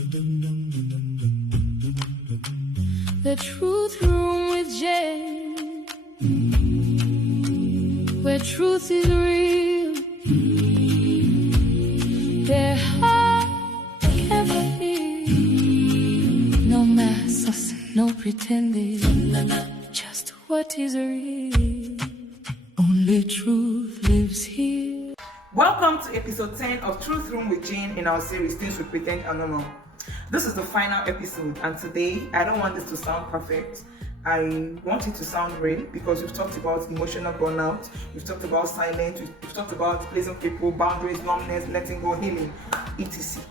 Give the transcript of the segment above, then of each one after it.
The Truth Room with Jane, where truth is real, their heart can feel. No masks, no pretending, just what is real. Only truth lives here. Welcome to episode 10 of Truth Room with Jane in our series Things We Pretend Are Normal. This is the final episode, and today I don't want this to sound perfect. I want it to sound real because we've talked about emotional burnout, we've talked about silence, we've talked about pleasing people, boundaries, numbness, letting go, healing, etc.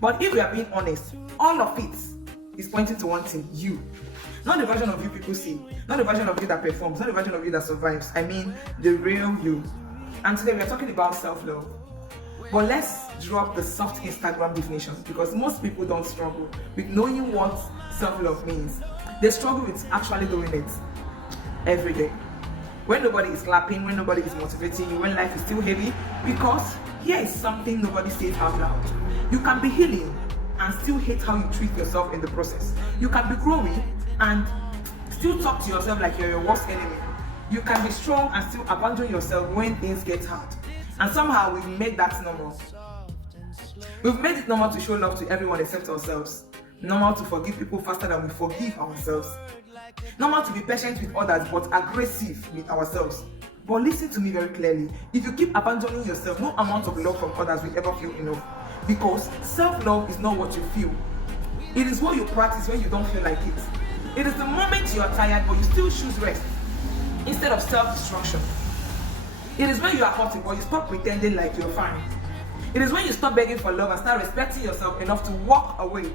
But if we are being honest, all of it is pointing to one thing: you. Not the version of you people see, not the version of you that performs, not the version of you that survives. I mean the real you. And today we are talking about self-love. But let's drop the soft Instagram definition, because most people don't struggle with knowing what self-love means. They struggle with actually doing it every day. When nobody is clapping, when nobody is motivating you, when life is still heavy, because here is something nobody says out loud. You can be healing and still hate how you treat yourself in the process. You can be growing and still talk to yourself like you're your worst enemy. You can be strong and still abandon yourself when things get hard. And somehow we've made that normal. We've made it normal to show love to everyone except ourselves. Normal to forgive people faster than we forgive ourselves. Normal to be patient with others but aggressive with ourselves. But listen to me very clearly. If you keep abandoning yourself, no amount of love from others will ever feel enough. Because self-love is not what you feel. It is what you practice when you don't feel like it. It is the moment you are tired but you still choose rest instead of self-destruction. It is when you are hurting but you stop pretending like you're fine. It is when you stop begging for love and start respecting yourself enough to walk away.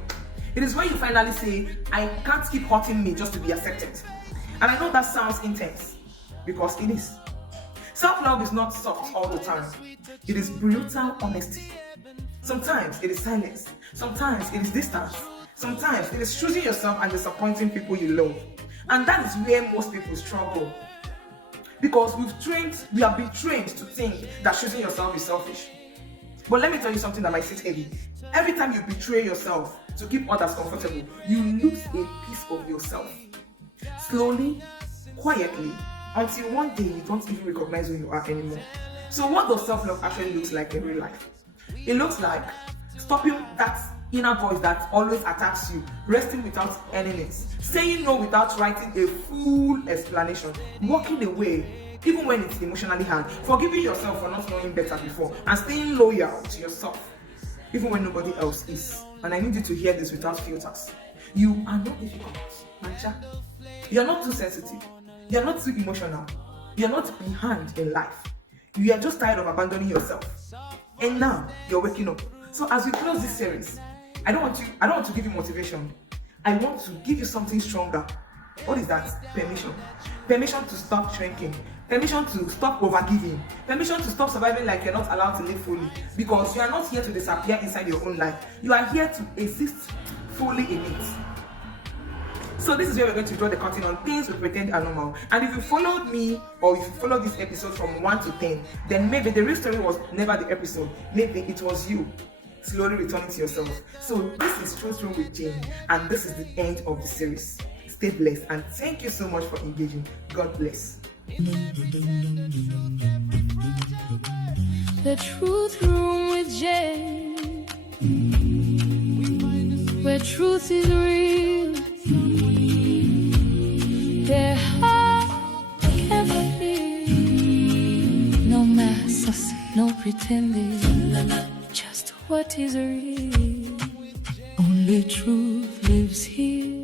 It is when you finally say, I can't keep hurting me just to be accepted. And I know that sounds intense, because it is. Self-love is not soft all the time. It is brutal honesty. Sometimes it is silence. Sometimes it is distance. Sometimes it is choosing yourself and disappointing people you love. And that is where most people struggle. Because we have been trained to think that choosing yourself is selfish. But let me tell you something that might sit heavy. Every time you betray yourself to keep others comfortable, you lose a piece of yourself. Slowly, quietly, until one day you don't even recognize who you are anymore. So what does self-love actually look like in real life? It looks like stopping that inner voice that always attacks you, resting without enemies, saying no without writing a full explanation, walking away even when it's emotionally hard, forgiving yourself for not knowing better before, and staying loyal to yourself even when nobody else is. And I need you to hear this without filters. You are not difficult, Mancha. You're not too sensitive. You're not too emotional. You're not behind in life. You are just tired of abandoning yourself. And now you're waking up. So as we close this series, I don't want to give you motivation. I want to give you something stronger. What is that? Permission. Permission to stop shrinking. Permission to stop overgiving. Permission to stop surviving like you're not allowed to live fully. Because you are not here to disappear inside your own life. You are here to exist fully in it. So this is where we're going to draw the curtain on things we pretend are normal. And if you followed me, or if you followed this episode from 1 to 10, then maybe the real story was never the episode. Maybe it was you slowly returning to yourself. So this is Truth Room with Jane, and this is the end of the series. Stay blessed, and thank you so much for engaging. God bless. The Truth Room with Jane, where truth is real, their heart can feel. No masks, no pretending, just what is real. Only truth lives here.